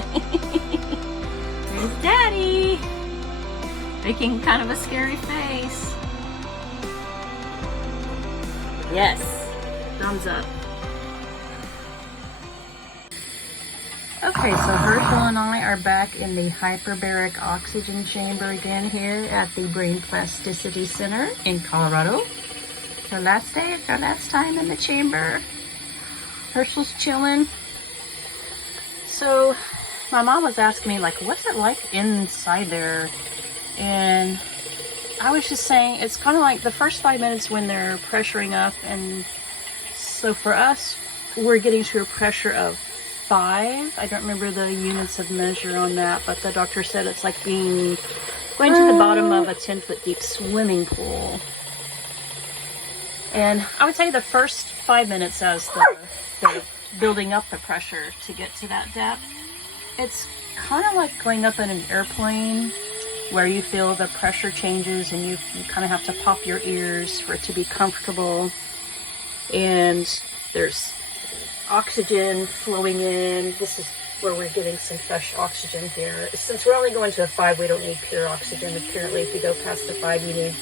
There's Daddy, making kind of a scary face. Yes, thumbs up. Okay, so Hershel and I are back in the hyperbaric oxygen chamber again here at the Brain Plasticity Center in Colorado. Our last day, our last time in the chamber. Hershel's chilling. So my mom was asking me, like, what's it like inside there? And I was just saying, it's kind of like the first 5 minutes when they're pressuring up. And so for us, we're getting to a pressure of 5. I don't remember the units of measure on that, but the doctor said it's like going to the bottom of a 10-foot deep swimming pool. And I would say the first 5 minutes as they're building up the pressure to get to that depth, it's kind of like going up in an airplane where you feel the pressure changes and you kind of have to pop your ears for it to be comfortable. And there's oxygen flowing in. This is where we're getting some fresh oxygen here. Since we're only going to a 5, we don't need pure oxygen. Apparently, if you go past the 5, you need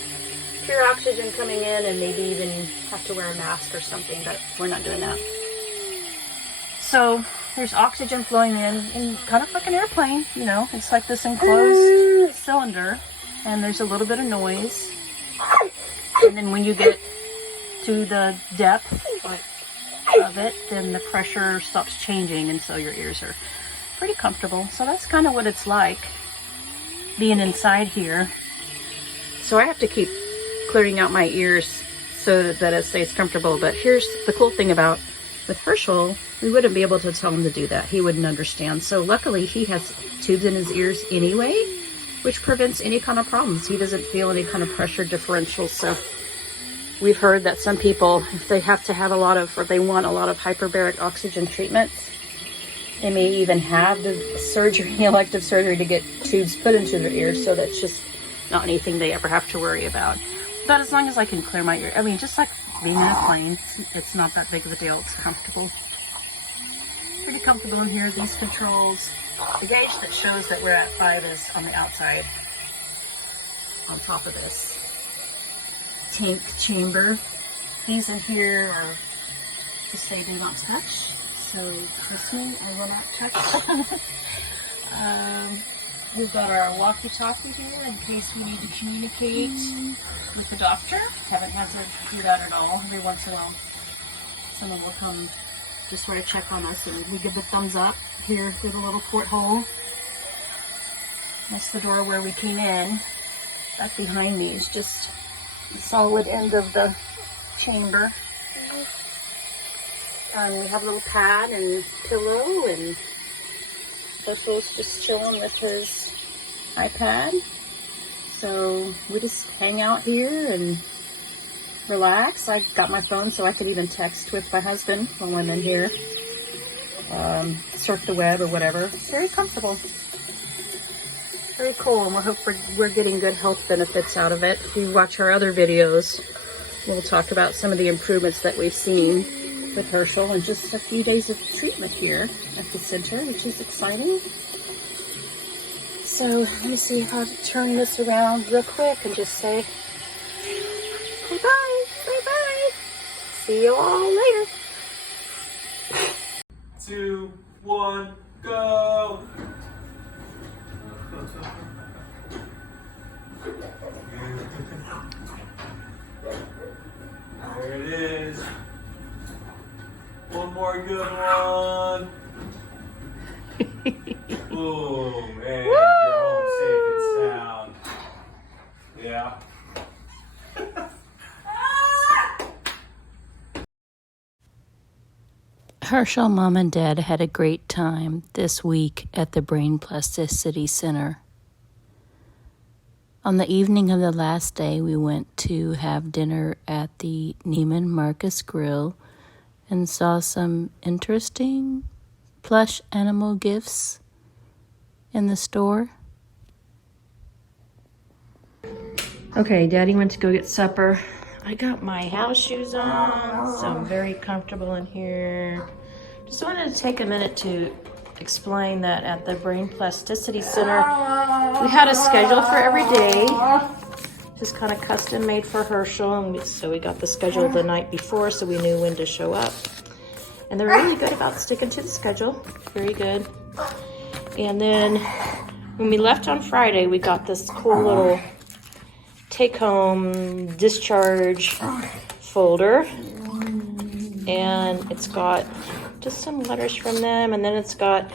pure oxygen coming in and maybe even have to wear a mask or something, but we're not doing that. So there's oxygen flowing in kind of like an airplane, you know, it's like this enclosed cylinder, and there's a little bit of noise. And then when you get to the depth of it, then the pressure stops changing, and so your ears are pretty comfortable. So that's kind of what it's like being inside here. So I have to keep clearing out my ears so that it stays comfortable. But here's the cool thing about with Hershel, we wouldn't be able to tell him to do that. He wouldn't understand. So luckily he has tubes in his ears anyway, which prevents any kind of problems. He doesn't feel any kind of pressure differential. So we've heard that some people, if they have to have a lot of, or they want a lot of hyperbaric oxygen treatment, they may even have the surgery, elective surgery, to get tubes put into their ears. So that's just not anything they ever have to worry about. But as long as I can clear my ear, I mean, just like being in a plane, it's not that big of a deal. It's comfortable. Pretty comfortable in here. These controls, the gauge that shows that we're at 5 is on the outside, on top of this tank chamber. These in here are to say do not touch. So trust me, I will not touch. We've got our walkie-talkie here in case we need to communicate with the doctor. Haven't had to do that at all. Every once in a while, someone will come just sort of check on us, and we give the thumbs up here through the little porthole. That's the door where we came in. Back behind me is just the solid end of the chamber. And we have a little pad and pillow, and Hershel's just chilling with his iPad. So we just hang out here and relax. I got my phone so I could even text with my husband while I'm in here. Surf the web or whatever. Very comfortable. Very cool, and we hope we're getting good health benefits out of it. If you watch our other videos, we'll talk about some of the improvements that we've seen with Hershel in just a few days of treatment here at the center, which is exciting. So let me see how to turn this around real quick and just say bye-bye, bye-bye. See you all later. 2, 1, go! There it is. One more good one. Boom, and you're home safe and sound. Yeah. Hershel, Mom, and Dad had a great time this week at the Brain Plasticity Center. On the evening of the last day, we went to have dinner at the Neiman Marcus Grill and saw some interesting plush animal gifts in the store. Okay, Daddy went to go get supper. I got my house shoes on, so I'm very comfortable in here. Just wanted to take a minute to explain that at the Brain Plasticity Center, we had a schedule for every day, just kind of custom made for Hershel. And so we got the schedule the night before so we knew when to show up. And they're really good about sticking to the schedule. Very good. And then when we left on Friday, we got this cool little take-home discharge folder. And it's got just some letters from them. And then it's got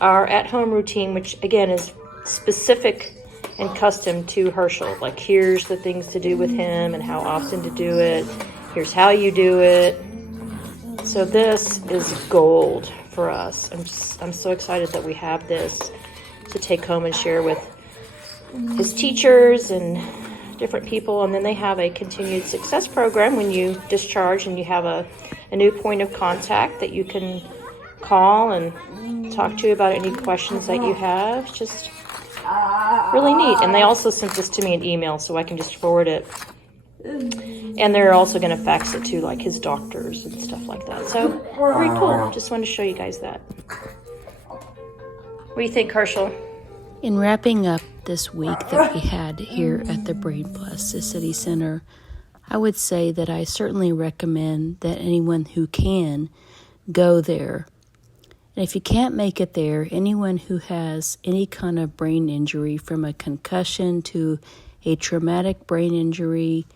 our at-home routine, which again is specific and custom to Hershel. Like, here's the things to do with him and how often to do it. Here's how you do it. So this is gold for us. I'm so excited that we have this to take home and share with his teachers and different people. And then they have a continued success program when you discharge, and you have a new point of contact that you can call and talk to about any questions that you have. Just really neat. And they also sent this to me in email, so I can just forward it. And they're also going to fax it to like his doctors and stuff like that. So very cool. Just wanted to show you guys that. What do you think, Hershel? In wrapping up this week that we had here at the Brain Plasticity Center, I would say that I certainly recommend that anyone who can go there. And if you can't make it there, anyone who has any kind of brain injury, from a concussion to a traumatic brain injury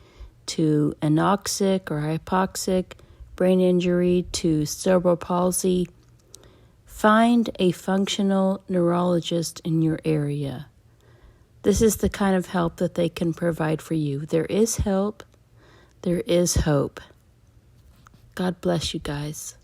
to anoxic or hypoxic brain injury to cerebral palsy, find a functional neurologist in your area. This is the kind of help that they can provide for you. There is help. There is hope. God bless you guys.